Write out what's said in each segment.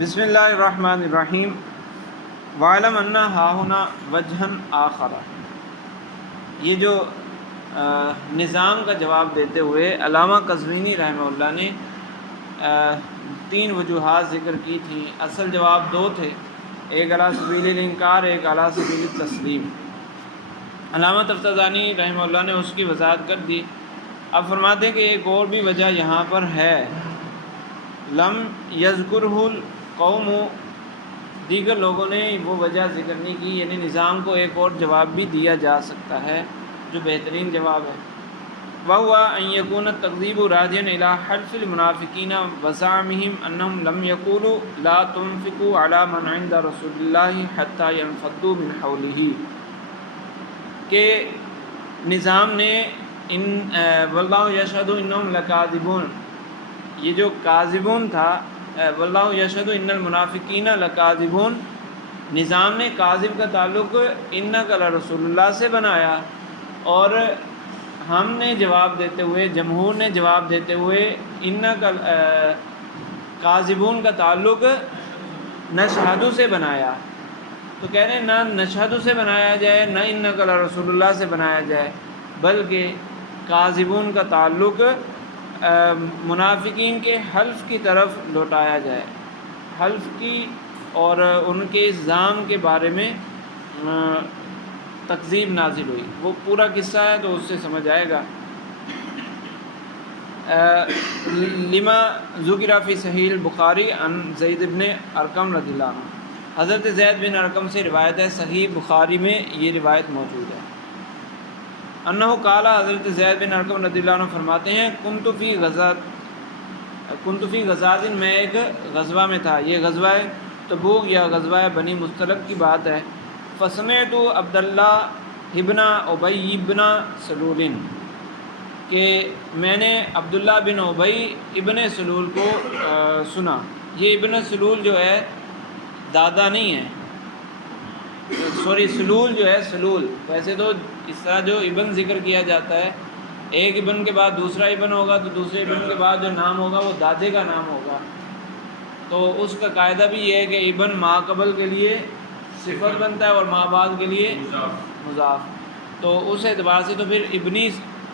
بسم اللہ الرحمن الرحیم وَعَلَمْ أَنَّ هَاهُنَا وَجْهًا آخَرَ، یہ جو نظام کا جواب دیتے ہوئے علامہ قزوینی رحمہ اللہ نے تین وجوہات ذکر کی تھیں۔ اصل جواب دو تھے، ایک علی سبیل الانکار، ایک علی سبیل التسلیم۔ علامہ تفتزانی رحمہ اللہ نے اس کی وضاحت کر دی۔ اب فرماتے ہیں کہ ایک اور بھی وجہ یہاں پر ہے، لم یذکرہ القوم، دیگر لوگوں نے وہ وجہ ذکر نہیں کی، یعنی نظام کو ایک اور جواب بھی دیا جا سکتا ہے جو بہترین جواب ہے۔ وَهُوَ أَن يَكُونَ التَّكْذِيبُ رَاجِعًا إِلَى حَلْفِ الْمُنَافِقِينَ وَزَعْمِهِمْ أَنَّهُمْ لَمْ يَقُولُوا لَا تُنْفِقُوا عَلَى مَنْ عِنْدَ رَسُولِ اللَّهِ حَتَّى يَنْفَضُّوا مِنْ حَوْلِهِ، کہ نظام نے وَاللَّهُ يَشْهَدُ إِنَّهُمْ لَكَاذِبُونَ، یہ جو کاذبون تھا، وَاللَّهُ يَشْهَدُ إِنَّ الْمُنَافِقِينَ لَكَاذِبُونَ، نظام نے کاذب کا تعلق اِنَّکَ لَرَسُولُ اللَّہ سے بنایا، اور ہم نے جواب دیتے ہوئے، جمہور نے جواب دیتے ہوئے اِنَّکَ کاذبون کا تعلق نشہد سے بنایا۔ تو کہہ رہے ہیں نہ نشہد سے بنایا جائے، نہ اِنَّکَ لَرَسُولُ اللَّہ سے بنایا جائے، بلکہ کاذبون کا تعلق منافقین کے حلف کی طرف لوٹایا جائے، حلف کی اور ان کے الزام کے بارے میں تکذیب نازل ہوئی۔ وہ پورا قصہ ہے تو اس سے سمجھ آئے گا۔ لما ذکر فی صحیح البخاری عن زید بن ارقم رضی اللہ عنہ، حضرت زید بن ارقم سے روایت ہے، صحیح بخاری میں یہ روایت موجود ہے۔ انہ قال، حضرت زید بن ارقم رضی اللہ عنہ فرماتے ہیں، کنت فی غزوۃ، میں ایک غزوہ میں تھا، یہ غزوہ تبوک یا غزوہ بنی مستلق کی بات ہے۔ فسمعت عبداللہ ابن ابی ابن سلول، کہ میں نے عبداللہ بن ابی ابن سلول کو سنا۔ یہ ابن سلول جو ہے دادا نہیں ہے، سلول جو ہے، سلول ویسے تو اس طرح جو ابن ذکر کیا جاتا ہے، ایک ابن کے بعد دوسرا ابن ہوگا تو دوسرے ابن کے بعد جو نام ہوگا وہ دادے کا نام ہوگا، تو اس کا قاعدہ بھی یہ ہے کہ ابن ما قبل کے لیے صفت بنتا ہے اور ما بعد کے لیے مضاف، تو اس اعتبار سے تو پھر ابنی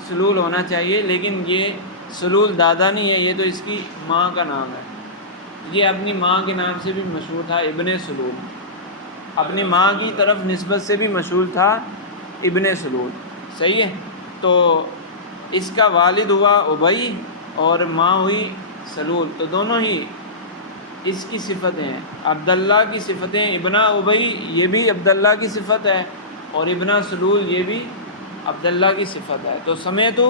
سلول ہونا چاہیے، لیکن یہ سلول دادا نہیں ہے، یہ تو اس کی ماں کا نام ہے۔ یہ اپنی ماں کے نام سے بھی مشہور تھا، ابن سلول، اپنی ماں کی طرف نسبت سے بھی مشہور تھا، ابن سلول، صحیح ہے۔ تو اس کا والد ہوا ابی اور ماں ہوئی سلول، تو دونوں ہی اس کی صفتیں ہیں۔ عبداللہ کی صفتیں، ابن ابی یہ بھی عبداللہ کی صفت ہے، اور ابن سلول یہ بھی عبداللہ کی صفت ہے۔ تو سمیت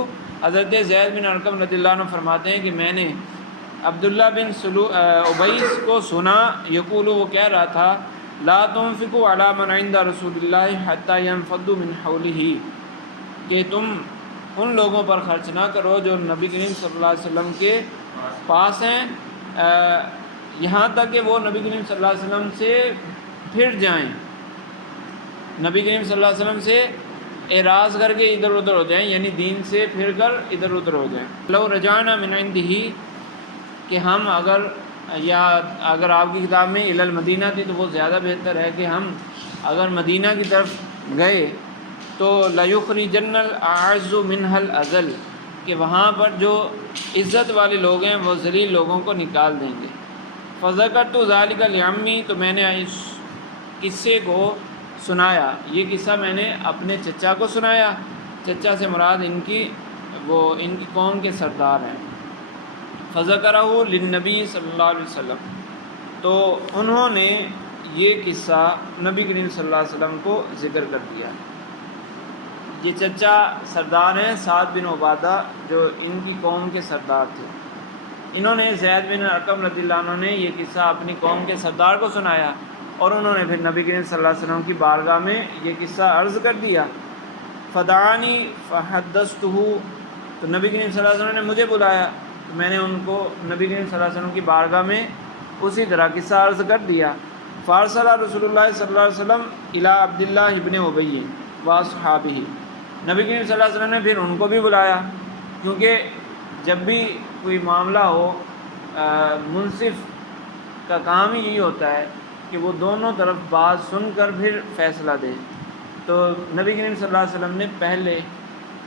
حضرت زید بن ارقم رضی اللہ عنہ فرماتے ہیں کہ میں نے عبداللہ بن ابی کو سنا، یقول، وہ کہہ رہا تھا، لا تنفقوا علی من عند رسول اللہ حتی ينفضوا من حولہ، کہ تم ان لوگوں پر خرچ نہ کرو جو نبی کریم صلی اللہ علیہ وسلم کے پاس ہیں، یہاں تک کہ وہ نبی کریم صلی اللہ علیہ وسلم سے پھر جائیں، نبی کریم صلی اللہ علیہ وسلم سے اعراض کر کے ادھر ادھر ہو جائیں، یعنی دین سے پھر کر ادھر ادھر ہو جائیں۔ لو رجعنا من عنده، کہ ہم اگر آپ کی کتاب میں الی المدینہ تھی تو وہ زیادہ بہتر ہے کہ ہم اگر مدینہ کی طرف گئے تو لیخرجن الاعز منها الاذل، کہ وہاں پر جو عزت والے لوگ ہیں وہ ذلیل لوگوں کو نکال دیں گے۔ فذکرت ذلک لعمی، تو میں نے اس قصے کو سنایا، یہ قصہ میں نے اپنے چچا کو سنایا، چچا سے مراد ان کی قوم کے سردار ہیں۔ فذکرہ للنبی صلی اللہ علیہ وسلم، تو انہوں نے یہ قصہ نبی کریم صلی اللہ علیہ وسلم کو ذکر کر دیا۔ یہ چچا سردار ہیں سعد بن عبادہ، جو ان کی قوم کے سردار تھے۔ انہوں نے زید بن ارقم رضی اللہ عنہ نے یہ قصہ اپنی قوم کے سردار کو سنایا، اور انہوں نے پھر نبی کریم صلی اللہ علیہ وسلم کی بارگاہ میں یہ قصہ عرض کر دیا۔ فدعانی فحدثتہ، تو نبی کریم صلی اللہ علیہ وسلم نے مجھے بلایا تو میں نے ان کو نبی کریم صلی اللہ علیہ وسلم کی بارگاہ میں اسی طرح قصہ عرض کر دیا۔ فارسل رسول اللہ صلی اللہ علیہ وسلم الی عبداللہ ابن ابی واصحابہ، نبی کریم صلی اللہ علیہ وسلم نے پھر ان کو بھی بلایا، کیونکہ جب بھی کوئی معاملہ ہو منصف کا کام ہی یہی ہوتا ہے کہ وہ دونوں طرف بات سن کر پھر فیصلہ دے۔ تو نبی کریم صلی اللہ علیہ وسلم نے پہلے،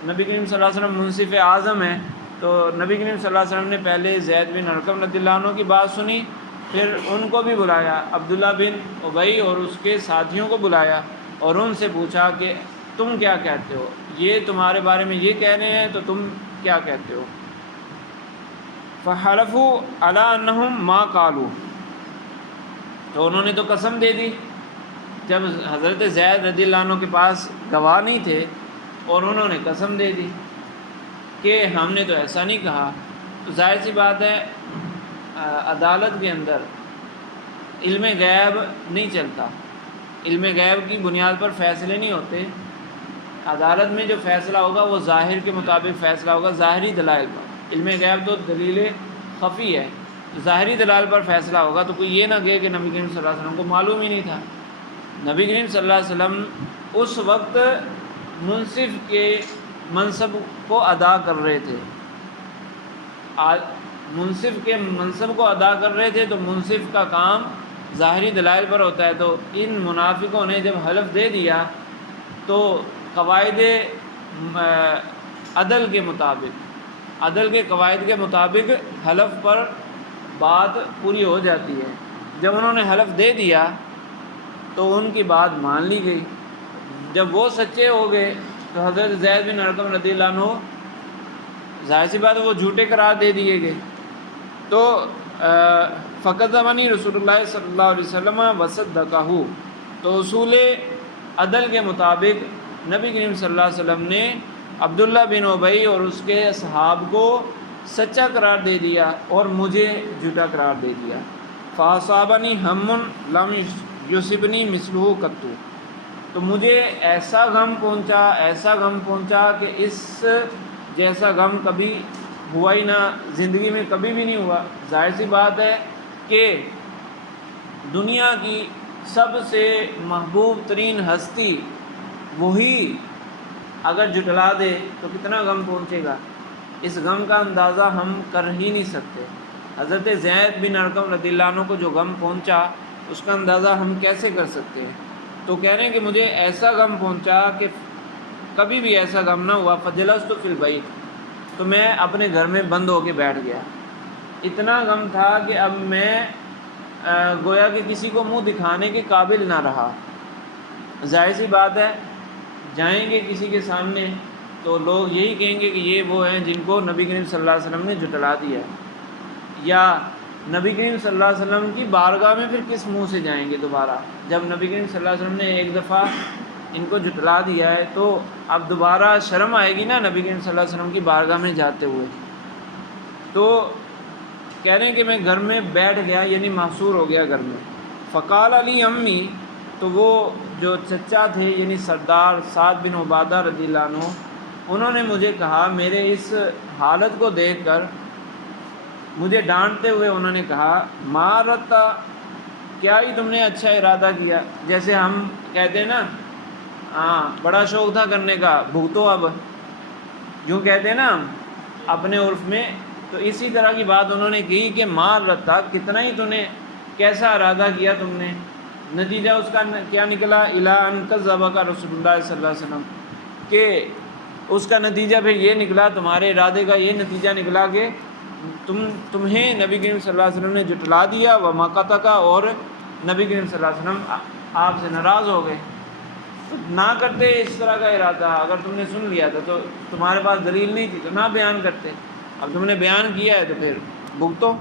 نبی کریم صلی اللہ علیہ وسلم منصف اعظم ہیں، تو نبی کریم صلی اللہ علیہ وسلم نے پہلے زید بن ارقم رضی اللہ عنہ کی بات سنی، پھر ان کو بھی بلایا، عبداللہ بن ابی اور اس کے ساتھیوں کو بلایا اور ان سے پوچھا کہ تم کیا کہتے ہو، یہ تمہارے بارے میں یہ کہہ رہے ہیں تو تم کیا کہتے ہو؟ فحلفوا علی انہم ما قالوا، تو انہوں نے تو قسم دے دی جب حضرت زید رضی اللہ عنہ کے پاس گواہ نہیں تھے، اور انہوں نے قسم دے دی کہ ہم نے تو ایسا نہیں کہا۔ تو ظاہر سی بات ہے عدالت کے اندر علم غیب نہیں چلتا، علم غیب کی بنیاد پر فیصلے نہیں ہوتے۔ عدالت میں جو فیصلہ ہوگا وہ ظاہر کے مطابق فیصلہ ہوگا، ظاہری دلائل پر۔ علم غیب تو دلیل خفی ہے، ظاہری دلائل پر فیصلہ ہوگا۔ تو کوئی یہ نہ کہے کہ نبی کریم صلی اللہ علیہ وسلم کو معلوم ہی نہیں تھا۔ نبی کریم صلی اللہ علیہ وسلم اس وقت منصف کے منصب کو ادا کر رہے تھے، منصف کے منصب کو ادا کر رہے تھے، تو منصف کا کام ظاہری دلائل پر ہوتا ہے۔ تو ان منافقوں نے جب حلف دے دیا تو قواعد عدل کے مطابق، عدل کے قواعد کے مطابق حلف پر بات پوری ہو جاتی ہے۔ جب انہوں نے حلف دے دیا تو ان کی بات مان لی گئی۔ جب وہ سچے ہو گئے تو حضرت زید بن ارقم رضی اللہ عنہ ظاہر سی بات ہے وہ جھوٹے قرار دے دیے گئے۔ تو فکذبنی رسول اللہ صلی اللہ علیہ وسلم وصدقہ، تو اصول عدل کے مطابق نبی کریم صلی اللہ علیہ وسلم نے عبداللہ بن ابی اور اس کے اصحاب کو سچا قرار دے دیا اور مجھے جھوٹا قرار دے دیا۔ فاصابنی ہم لم یصبنی مثلہ قط، تو مجھے ایسا غم پہنچا کہ اس جیسا غم کبھی ہوا ہی نہ، زندگی میں کبھی بھی نہیں ہوا۔ ظاہر سی بات ہے کہ دنیا کی سب سے محبوب ترین ہستی وہی اگر جھٹلا دے تو کتنا غم پہنچے گا، اس غم کا اندازہ ہم کر ہی نہیں سکتے۔ حضرت زید بن ارقم رضی اللہ عنہ کو جو غم پہنچا اس کا اندازہ ہم کیسے کر سکتے ہیں؟ تو کہہ رہے ہیں کہ مجھے ایسا غم پہنچا کہ کبھی بھی ایسا غم نہ ہوا۔ فجلست فی البیت، تو میں اپنے گھر میں بند ہو کے بیٹھ گیا۔ اتنا غم تھا کہ اب میں گویا کہ کسی کو منہ دکھانے کے قابل نہ رہا۔ ظاہر سی بات ہے جائیں گے کسی کے سامنے تو لوگ یہی کہیں گے کہ یہ وہ ہیں جن کو نبی کریم صلی اللہ علیہ وسلم نے جھٹلا دیا، یا نبی کریم صلی اللہ علیہ وسلم کی بارگاہ میں پھر کس منہ سے جائیں گے دوبارہ؟ جب نبی کریم صلی اللہ علیہ وسلم نے ایک دفعہ ان کو جھٹلا دیا ہے تو اب دوبارہ شرم آئے گی نا نبی کریم صلی اللہ علیہ وسلم کی بارگاہ میں جاتے ہوئے۔ تو کہہ رہے ہیں کہ میں گھر میں بیٹھ گیا، یعنی محصور ہو گیا گھر میں۔ فقال علی امی، تو وہ جو چچا تھے یعنی سردار سعد بن عبادہ رضی اللہ عنہ، انہوں نے مجھے کہا، میرے اس حالت کو دیکھ کر مجھے ڈانٹتے ہوئے انہوں نے کہا، مارتا، کیا ہی تم نے اچھا ارادہ کیا۔ جیسے ہم کہتے ہیں نا، ہاں بڑا شوق تھا کرنے کا، بھگتو اب، یوں کہتے ہیں نا ہم اپنے عرف میں۔ تو اسی طرح کی بات انہوں نے کی کہ مارتا، کتنا ہی تم نے کیسا ارادہ کیا تم نے۔ نتیجہ اس کا کیا نکلا، الی ان کذبک رسول اللہ صلی اللہ علیہ وسلم، کہ اس کا نتیجہ پھر یہ نکلا، تمہارے ارادے کا یہ نتیجہ نکلا کہ تمہیں نبی کریم صلی اللہ علیہ وسلم نے جھٹلا دیا، ومقتک، اور نبی کریم صلی اللہ علیہ وسلم آپ سے ناراض ہو گئے۔ تو نہ کرتے اس طرح کا ارادہ، اگر تم نے سن لیا تھا تو تمہارے پاس دلیل نہیں تھی تو نہ بیان کرتے، اب تم نے بیان کیا ہے تو پھر بھگتو۔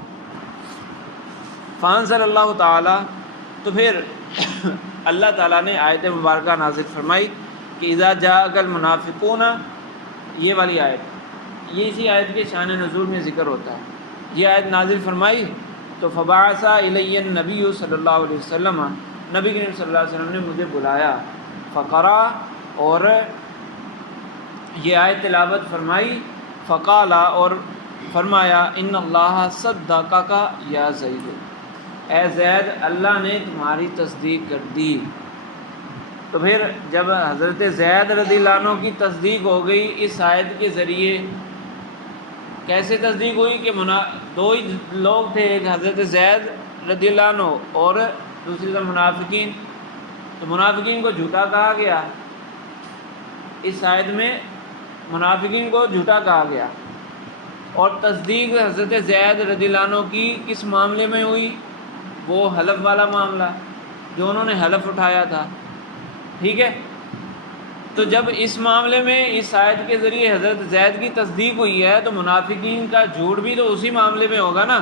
فانزل اللہ تعالیٰ، تو پھر اللہ تعالیٰ نے آیت مبارکہ نازل فرمائی کہ اذا جاءک المنافقون، یہ والی آیت، یہ اسی آیت کے شان نزول میں ذکر ہوتا ہے۔ یہ آیت نازل فرمائی تو فبعث الی النبی صلی اللہ علیہ وسلم، نبی کریم صلی اللہ علیہ وسلم نے مجھے بلایا، فقرا، اور یہ آیت تلاوت فرمائی، فقال، اور فرمایا، ان اللہ صدقک یا زید، اے زید اللہ نے تمہاری تصدیق کر دی۔ تو پھر جب حضرت زید رضی اللہ عنہ کی تصدیق ہو گئی اس آیت کے ذریعے، کیسے تصدیق ہوئی کہ دو ہی لوگ تھے، ایک حضرت زید رضی اللہ عنہ اور دوسری طرف منافقین، تو منافقین کو جھوٹا کہا گیا، اس آیت میں منافقین کو جھوٹا کہا گیا۔ اور تصدیق حضرت زید رضی اللہ عنہ کی کس معاملے میں ہوئی؟ وہ حلف والا معاملہ جو انہوں نے حلف اٹھایا تھا، ٹھیک ہے۔ تو جب اس معاملے میں اس آیت کے ذریعے حضرت زید کی تصدیق ہوئی ہے تو منافقین کا جھوٹ بھی تو اسی معاملے میں ہوگا نا۔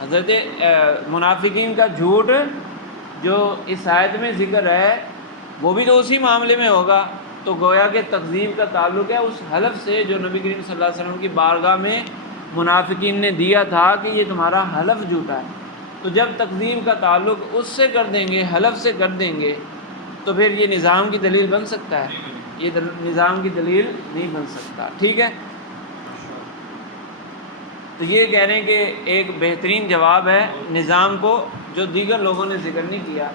حضرت منافقین کا جھوٹ جو اس آیت میں ذکر ہے وہ بھی تو اسی معاملے میں ہوگا، تو گویا کہ تکذیب کا تعلق ہے اس حلف سے جو نبی کریم صلی اللہ علیہ وسلم کی بارگاہ میں منافقین نے دیا تھا کہ یہ تمہارا حلف جھوٹا ہے۔ تو جب تکذیب کا تعلق اس سے کر دیں گے، حلف سے کر دیں گے، تو پھر یہ نظام کی دلیل بن سکتا ہے؟ یہ نظام کی دلیل نہیں بن سکتا، ٹھیک ہے۔ تو یہ کہہ رہے ہیں کہ ایک بہترین جواب ہے نظام کو جو دیگر لوگوں نے ذکر نہیں کیا،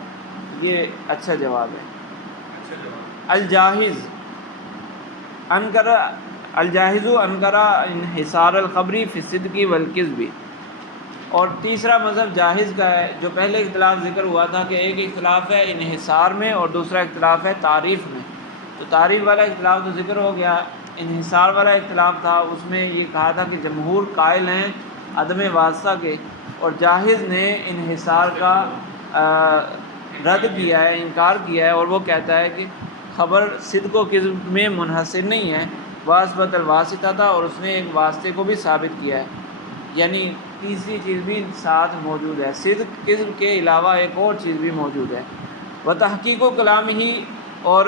یہ اچھا جواب ہے۔ الجاہز انکر الجاہز انکر انحصار الخبری فی الصدق والکذب، اور تیسرا مذہب جاہز کا ہے۔ جو پہلے اختلاف ذکر ہوا تھا کہ ایک اختلاف ہے انحصار میں اور دوسرا اختلاف ہے تعریف میں، تو تعریف والا اختلاف تو ذکر ہو گیا، انحصار والا اختلاف تھا، اس میں یہ کہا تھا کہ جمہور قائل ہیں عدم واسطہ کے، اور جاہز نے انحصار کا رد کیا ہے، انکار کیا ہے، اور وہ کہتا ہے کہ خبر صدق و کذب میں منحصر نہیں ہے، واسطۃ الواسطہ تھا، اور اس نے ایک واسطے کو بھی ثابت کیا ہے، یعنی تیسری چیز بھی ساتھ موجود ہے، صدق کذب کے علاوہ ایک اور چیز بھی موجود ہے۔ وہ تحقیق و کلام ہی، اور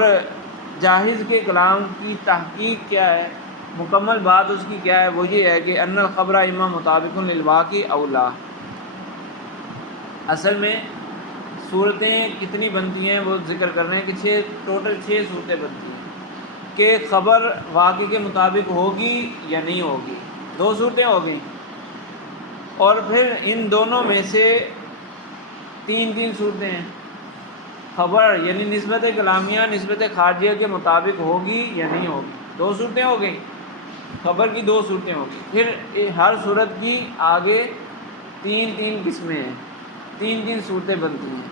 جاہز کے کلام کی تحقیق کیا ہے، مکمل بات اس کی کیا ہے، وہ یہ ہے کہ ان الخبر اما مطابق للواقع او لا۔ اصل میں صورتیں کتنی بنتی ہیں وہ ذکر کر رہے ہیں کہ ٹوٹل 6 صورتیں بنتی ہیں کہ خبر واقع کے مطابق ہوگی یا نہیں ہوگی، 2 صورتیں ہو گئیں، اور پھر ان دونوں میں سے 3 صورتیں ہیں۔ خبر یعنی نسبت کلامیہ نسبت خارجیہ کے مطابق ہوگی یا نہیں ہوگی، 2 صورتیں ہو گئیں، خبر کی 2 صورتیں ہو گئی۔ پھر ہر صورت کی آگے 3 قسمیں ہیں، 3 صورتیں بنتی ہیں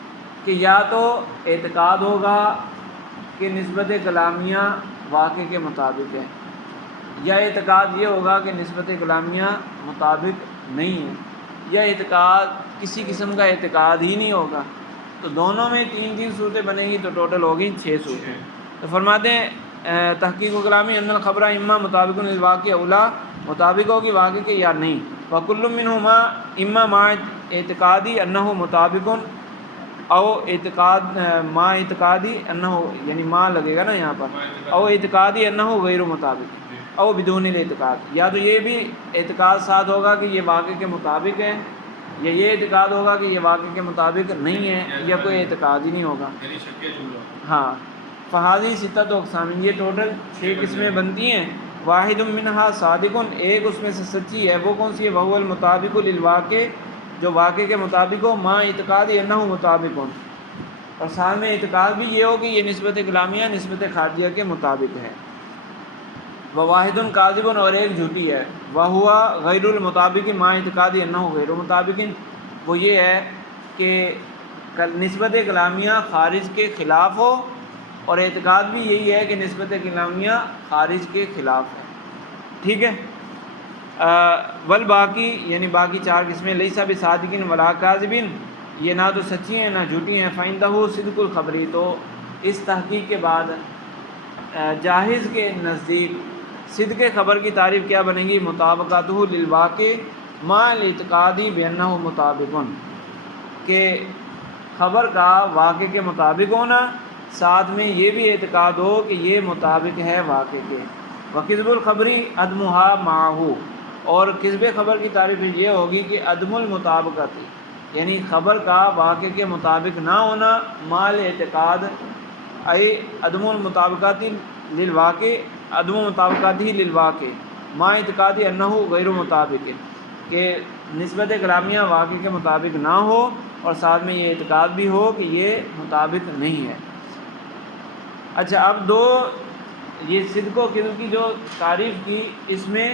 کہ یا تو اعتقاد ہوگا کہ نسبت کلامیہ واقع کے مطابق ہے، یا اعتقاد یہ ہوگا کہ نسبت کلامیہ مطابق نہیں ہے، یا اعتقاد کسی قسم کا اعتقاد ہی نہیں ہوگا۔ تو دونوں میں 3 صورتیں بنیں گی تو ٹوٹل ہوگی 6 صورتیں۔ تو فرماتے ہیں تحقیق و کلامی ان الخبر اما مطابق للواقع اولا، مطابق ہوگی واقع کے یا نہیں، وکل منہما اما ما اعتقادی انہ مطابق او اعتقاد ما اعتقادی انہ، یعنی ما لگے گا نا یہاں پر، او اعتقادی انہ غیر مطابق او بدون الاعتقاد، یا تو یہ بھی اعتقاد ساتھ ہوگا کہ یہ واقع کے مطابق ہے، یا یہ اعتقاد ہوگا کہ یہ واقع کے مطابق نہیں ہے، یا کوئی اعتقاد ہی نہیں ہوگا۔ ہاں، فہذی ستۃ اقسام، یہ ٹوٹل 6 قسمیں بنتی ہیں۔ واحد منہا صادق، ایک اس میں سے سچی ہے، وہ کون سی ہے؟ وہو المطابق للواقع، جو واقع کے مطابق ہو، ما اعتقاد انہ مطابق، اور ساتھ میں اعتقاد بھی یہ ہو کہ یہ نسبت کلامیہ نسبت خارجیہ کے مطابق ہے۔ وواحد کاذب، اور ایک جھوٹی ہے، وہو غیر المطابق ما اعتقاد انہ غیر مطابق، وہ یہ ہے کہ نسبت کلامیہ خارج کے خلاف ہو، اور اعتقاد بھی یہی ہے کہ نسبت کلامیہ خارج کے خلاف ہے، ٹھیک ہے۔ والباقی، یعنی باقی 4 قسمیں، لیسا بصادقین ولا کاذبین، یہ نہ تو سچی ہیں نہ جھوٹی ہیں۔ فَإِنَّهُ صِدْقُ الْخَبْرِ، تو اس تحقیق کے بعد جاہز کے نزدیک صدق خبر کی تعریف کیا بنے گی؟ مطابقتہ للواقع مع الاعتقاد بأنہ مطابق، کہ خبر کا واقع کے مطابق ہونا، ساتھ میں یہ بھی اعتقاد ہو کہ یہ مطابق ہے واقع کے۔ وکذب الخبری عدمها معہ، اور کذب خبر کی تعریف یہ ہوگی کہ عدم المطابقت، یعنی خبر کا واقع کے مطابق نہ ہونا، مال اعتقاد ای عدم المطابقت للواقع، عدم مطابقت ہی للواقع، ما اعتقاد انہ غیر مطابق، کہ نسبت کلامیہ واقع کے مطابق نہ ہو، اور ساتھ میں یہ اعتقاد بھی ہو کہ یہ مطابق نہیں ہے۔ اچھا، اب یہ صدق و کذب کی جو تعریف کی، اس میں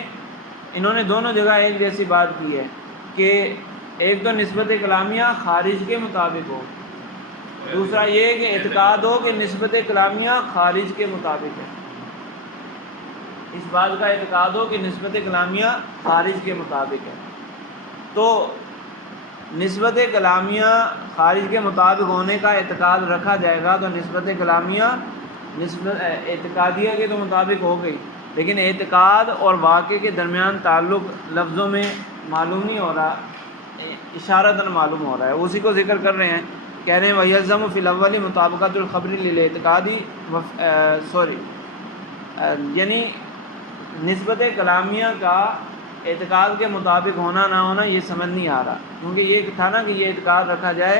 انہوں نے دونوں جگہ ایک جیسی بات کی ہے کہ ایک تو نسبت کلامیہ خارج کے مطابق ہو، دوسرا یہ کہ اعتقاد ہو کہ نسبت کلامیہ خارج کے مطابق ہے، اس بات کا اعتقاد ہو کہ نسبت کلامیہ خارج کے مطابق ہے۔ تو نسبت کلامیہ خارج کے مطابق ہونے کا اعتقاد رکھا جائے گا تو نسبت کلامیہ نسبت اعتقادیہ کے تو مطابق ہو گئی، لیکن اعتقاد اور واقع کے درمیان تعلق لفظوں میں معلوم نہیں ہو رہا، اشارتاً معلوم ہو رہا ہے، اسی کو ذکر کر رہے ہیں، کہہ رہے ہیں وَيَلْزَمُ فِي الْأَوَّلِ مُطَابَقَةُ الْخَبْرِ لِلْاعْتِقَادِ یعنی نسبت کلامیہ کا اعتقاد کے مطابق ہونا نہ ہونا یہ سمجھ نہیں آ رہا، کیونکہ یہ تھا نا کہ یہ اعتقاد رکھا جائے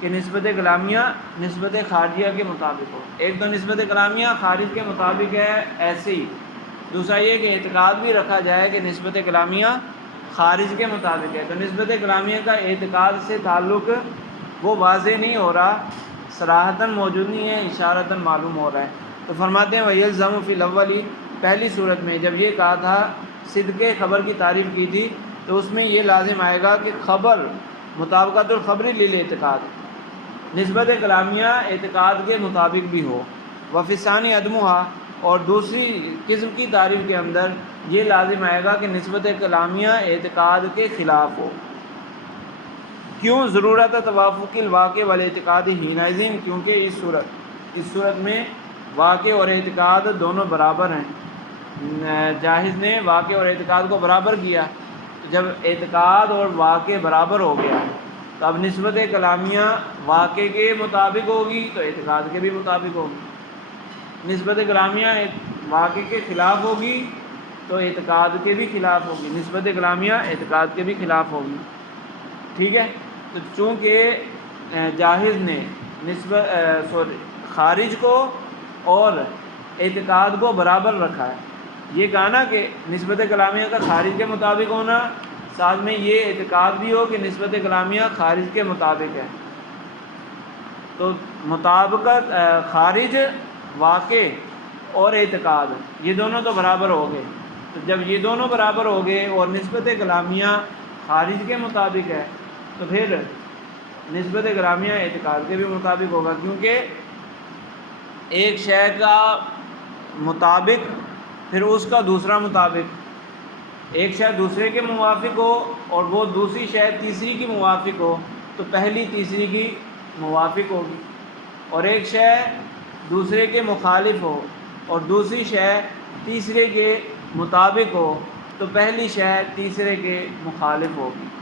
کہ نسبت کلامیہ نسبت خارجیہ کے مطابق ہو، ایک تو نسبت کلامیہ خارج کے مطابق ہے ایسے ہی، دوسرا یہ کہ اعتقاد بھی رکھا جائے کہ نسبت کلامیہ خارج کے مطابق ہے، تو نسبت کلامیہ کا اعتقاد سے تعلق وہ واضح نہیں ہو رہا، صراحتاً موجود نہیں ہے، اشارتاً معلوم ہو رہا ہے۔ تو فرماتے ہیں وَيَلْزَمُ فِي الْأَوَّلِ پہلی صورت میں جب یہ کہا تھا صدق خبر کی تعریف کی تھی تو اس میں یہ لازم آئے گا کہ خبر مطابقت الخبر للاعتقاد نسبت کلامیہ اعتقاد کے مطابق بھی ہو، وفی ثانی عدمھا اور دوسری قسم کی تعریف کے اندر یہ لازم آئے گا کہ نسبت کلامیہ اعتقاد کے خلاف ہو۔ کیوں؟ ضرورت توافق الواقع والاعتقاد حینئذ، کیونکہ اس صورت میں واقع اور اعتقاد دونوں برابر ہیں، جاہز نے واقع اور اعتقاد کو برابر کیا، تو جب اعتقاد اور واقع برابر ہو گیا تو اب نسبت کلامیہ واقع کے مطابق ہوگی تو اعتقاد کے بھی مطابق ہوگی، نسبت کلامیہ واقع کے خلاف ہوگی تو اعتقاد کے بھی خلاف ہوگی، نسبت کلامیہ اعتقاد کے بھی خلاف ہوگی، ٹھیک ہے۔ تو چونکہ جاہز نے خارج کو اور اعتقاد کو برابر رکھا ہے، یہ کہا نا کہ نسبت کلامیہ کا خارج کے مطابق ہونا، ساتھ میں یہ اعتقاد بھی ہو کہ نسبت کلامیہ خارج کے مطابق ہے، تو مطابقت خارج واقع اور اعتقاد یہ دونوں تو برابر ہو گئے، تو جب یہ دونوں برابر ہو گئے اور نسبت کلامیہ خارج کے مطابق ہے تو پھر نسبت کلامیہ اعتقاد کے بھی مطابق ہوگا، کیونکہ ایک شے کا مطابق پھر اس کا دوسرا مطابق، ایک شے دوسرے کے موافق ہو اور وہ دوسری شے تیسری کی موافق ہو تو پہلی تیسری کی موافق ہوگی، اور ایک شے دوسرے کے مخالف ہو اور دوسری شے تیسرے کے مطابق ہو تو پہلی شے تیسرے کے مخالف ہوگی۔